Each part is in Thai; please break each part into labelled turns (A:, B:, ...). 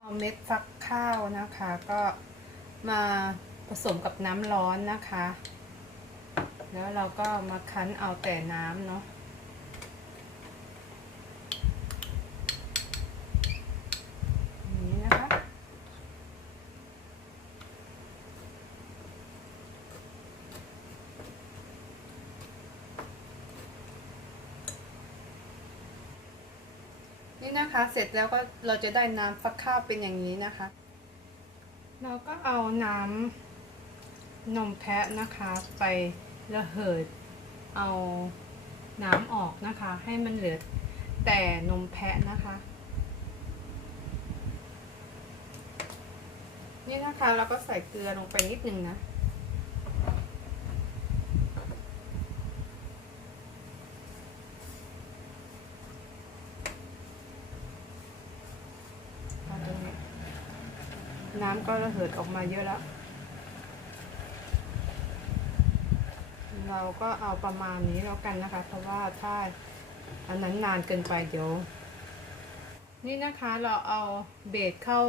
A: เอาเม็ดฟักข้าวนะคะ ก็มาผสมกับน้ำร้อนนะคะ แล้วเราก็มาคั้นเอาแต่น้ำเนาะอย่างนี้นะคะ นี่นะคะ เสร็จแล้วก็เราจะได้น้ำฟักข้าวเป็นอย่างนี้นะคะ เราก็เอาน้ำนมแพะนะคะ ไประเหิด เอาน้ำออกนะคะ ให้มันเหลือแต่นมแพะนะคะ นี่นะคะเราก็ใส่เกลือลงไปนิดนึงนะ เอาตรงนี้ น้ำก็ระเหิดออกมาเยอะแล้ว เราก็เอาประมาณนี้แล้วกันนะคะ เพราะว่าถ้าอันนั้นนานเกินไปเดี๋ยว นี่นะคะเราเอาเบสเข้า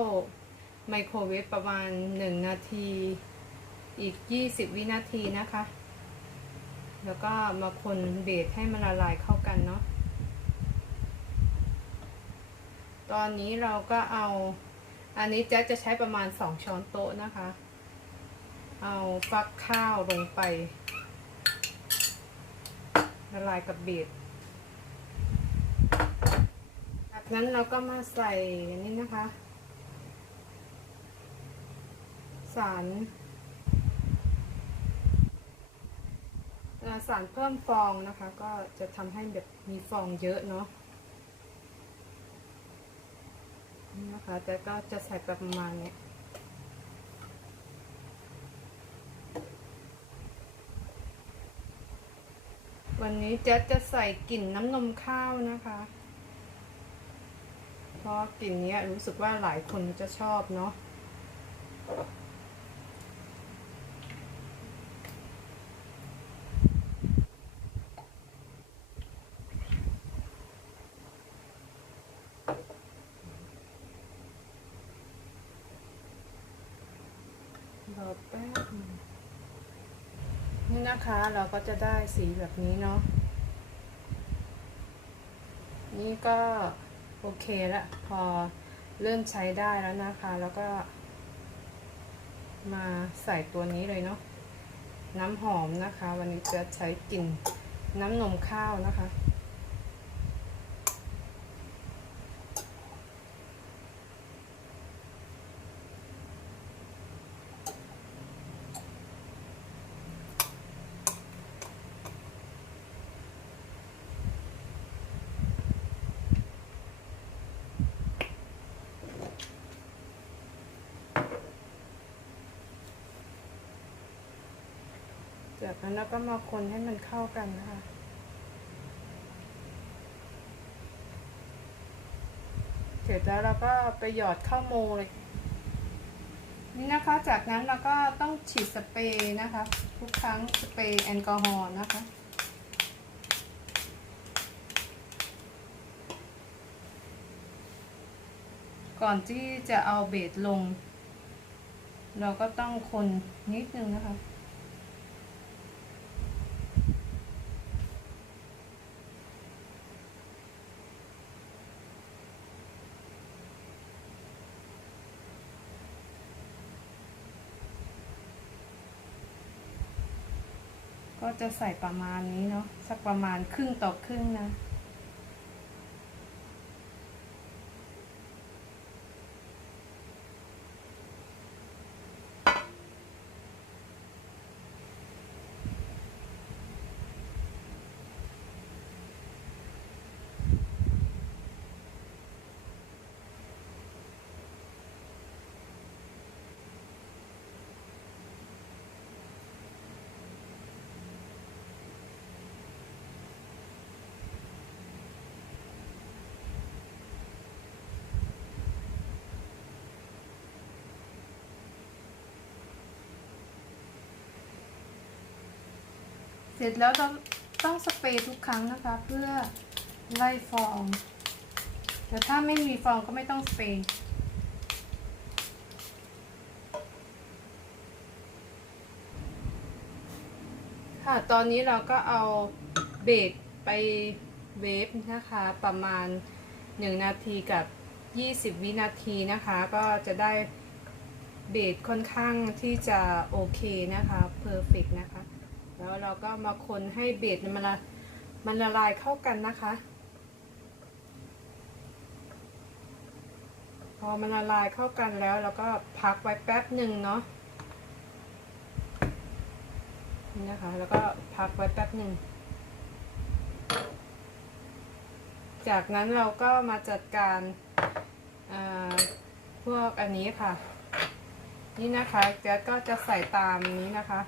A: ไมโครเวฟประมาณ 1 นาที อีก 20 วินาทีนะคะ แล้วก็มาคนเบสให้มันละลายเข้ากันเนาะ ตอนนี้เราก็เอา อันนี้แจ๊จะใช้ประมาณ2ช้อนโต๊ะนะคะ เอาฟักข้าวลงไปละลายกับเบดจากนั้นเราก็มาใส่นนี้นะคะ สารสารเพิ่มฟองนะคะ ก็จะทำให้แบบมีฟองเยอะเนาะ นะคะ แต่ก็จะใส่ประมาณนี้วันนี้เจ๊จะใส่กลิ่นน้ำนมข้าวนะคะ เพราะกลิ่นนี้รู้สึกว่าหลายคนจะชอบเนาะ รอแป๊บนึง นะคะ เราก็จะได้สีแบบนี้เนาะนี่ก็ โอเคละพอเริ่มใช้ได้แล้วนะคะ แล้วก็ มาใส่ตัวนี้เลยเนาะน้ำหอมนะคะ วันนี้จะใช้กลิ่นน้ำนมข้าวนะคะ จากนั้นเราก็มาคนให้มันเข้ากันนะคะ เสร็จแล้วเราก็ไปหยอดเข้าโมเลย นี่นะคะ จากนั้นเราก็ต้องฉีดสเปรย์นะคะ ทุกครั้งสเปรย์แอลกอฮอล์นะคะก่อนที่จะเอาเบสลง เราก็ต้องคนนิดนึงนะคะ ก็จะใส่ประมาณนี้เนาะสักประมาณครึ่งต่อครึ่งนะ เสร็จแล้วต้องต้องสเปรย์ทุกครั้งนะคะ เพื่อไล่ฟองแต่ถ้าไม่มีฟองก็ไม่ต้องสเปรย์ค่ะตอนนี้เราก็เอาเบรกไปเวฟนะคะประมาณ 1 นาทีกับ 20 วินาทีนะคะ ก็จะได้เบรกค่อนข้างที่จะโอเคนะคะเพอร์เฟกนะคะ แล้วเราก็มาคนให้เบรกมันละมันละลายเข้ากันนะคะ พอมันละลายเข้ากันแล้วเราก็พักไว้แป๊บหนึ่งเนาะนี่นะคะ แล้วก็พักไว้แป๊บหนึ่งจากนั้นเราก็มาจัดการพวกอันนี้ค่ะ นี่นะคะแจ๊ก็จะใส่ตามนี้นะคะ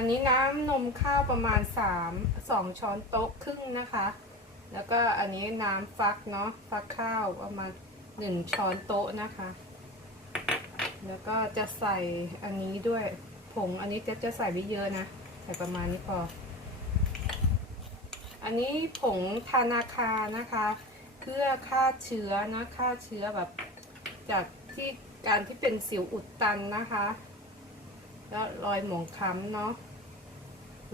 A: อันนี้น้ำนมข้าวประมาณ3 2ช้อนโต๊ะครึ่งนะคะ แล้วก็อันนี้น้ำฟักเนาะฟักข้าวประมาณ1ช้อนโต๊ะนะคะ แล้วก็จะใส่อันนี้ด้วยผงอันนี้จะจะใส่ไม่เยอะนะ ใส่ประมาณนี้พอ อันนี้ผงธนาคานะคะ เพื่อฆ่าเชื้อนะฆ่าเชื้อแบบจากที่การที่เป็นสิวอุดตันนะคะ แล้วรอยหมองคล้ำเนาะ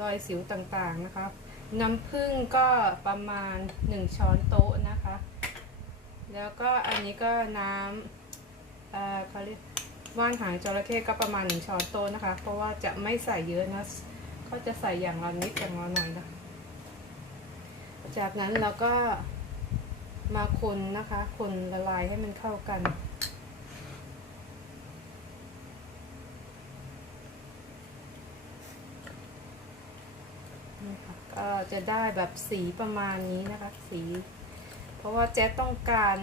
A: รอยสิวต่างๆนะคะ น้ำผึ้งก็ประมาณ 1 ช้อนโต๊ะนะคะ แล้วก็อันนี้ก็น้ำเอ่อเขาเรียกว่านหางจระเข้ก็ประมาณ 1 ช้อนโต๊ะนะคะ เพราะว่าจะไม่ใส่เยอะนะก็จะใส่อย่างละนิดอย่างละหน่อยนะจากนั้นเราก็มาคนนะคะ คนละลายให้มันเข้ากันค่ะก็ จะได้แบบสีประมาณนี้นะคะ สี เพราะว่าแจ๊ต้องการ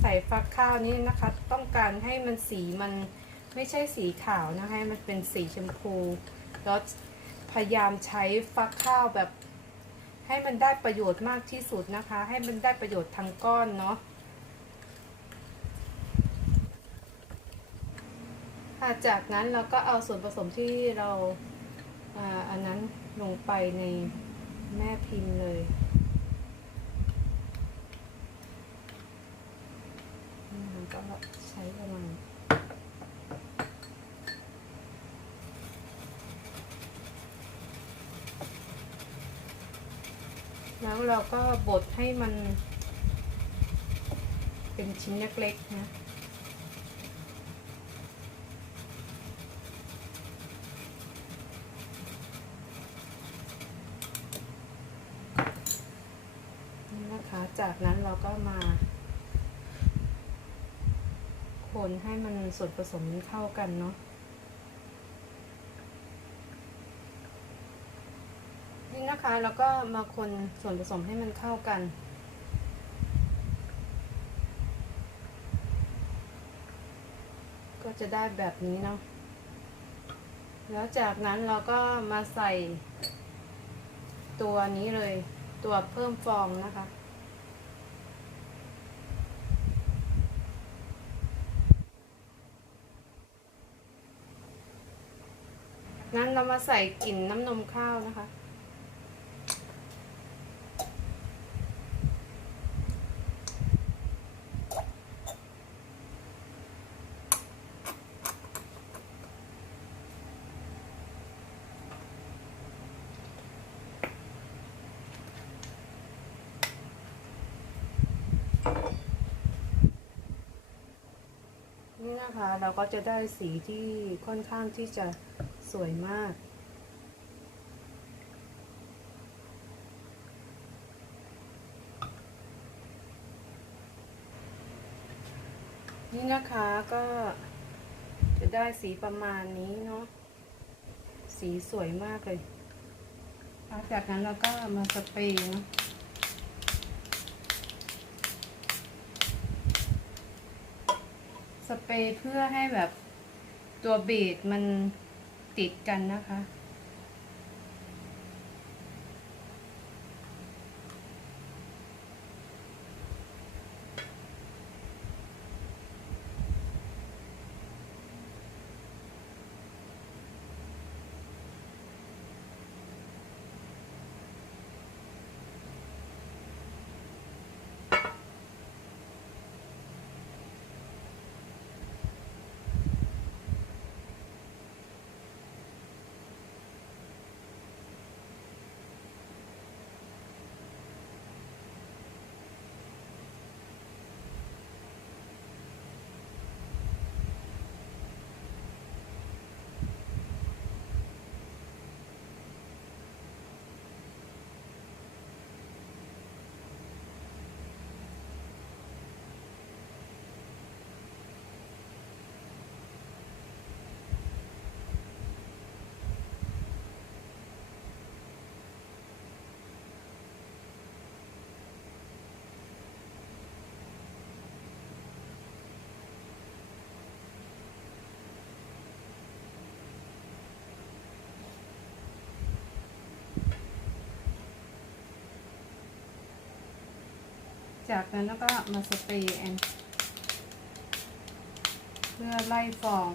A: ใส่ฟักข้าวนี้นะคะ ต้องการให้มันสีมันไม่ใช่สีขาวนะคะให้มันเป็นสีชมพูแล้วพยายามใช้ฟักข้าวแบบ ให้มันได้ประโยชน์มากที่สุดนะคะ ให้มันได้ประโยชน์ทั้งก้อนเนาะค่ะจากนั้นเราก็เอาส่วนผสมที่เราอ่าอันนั้นลงไปใน แม่พิมพ์เลยมันก็ใช้ประมาณแล้วเราก็บดให้มันเป็นชิ้นเล็กๆนะ นะคะ จากนั้นเราก็มา คนให้มันส่วนผสมนี้เข้ากันเนาะนี่นะคะแล้วก็มาคนส่วนผสมให้มันเข้ากันก็จะได้แบบนี้เนาะ แล้วจากนั้นเราก็มาใส่ตัวนี้เลย ตัวเพิ่มฟองนะคะ นั้นเรามาใส่กลิ่นน้ำนมข้าวนะคะ นี่นะคะเราก็จะได้สีที่ค่อนข้างที่จะ สวยมาก นี่นะคะก็จะได้สีประมาณนี้เนาะ สีสวยมากเลยหลังจากนั้นเราก็มาสเปรย์นะสเปรย์เพื่อให้แบบตัวเบสมัน ติดกันนะคะ จากนั้นแล้วก็มาสเปรย์เพื่อไล่ฟอง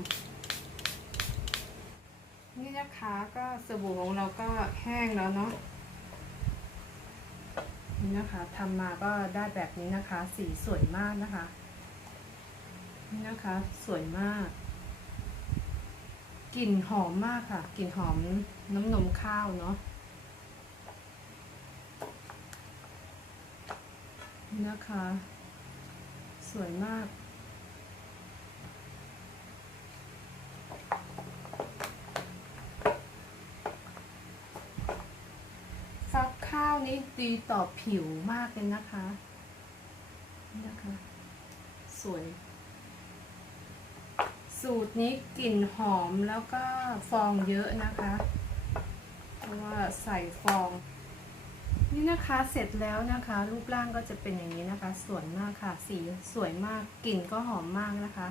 A: นี่นะคะก็สบู่ของเราก็แห้งแล้วเนาะนี่นะคะทำมาก็ได้แบบนี้นะคะ สีสวยมากนะคะ นี่นะคะ สวยมากกลิ่นหอมมากค่ะกลิ่นหอมน้ำนมข้าวเนาะ นะคะ สวยมาก ฟักข้าวนี้ดีต่อผิวมากเลยนะคะนะคะ สวย สูตรนี้กลิ่นหอมแล้วก็ฟองเยอะนะคะ เพราะว่าใส่ฟอง นี่นะคะเสร็จแล้วนะคะ รูปร่างก็จะเป็นอย่างนี้นะคะ สวยมากค่ะ สีสวยมากกลิ่นก็หอมมากนะคะ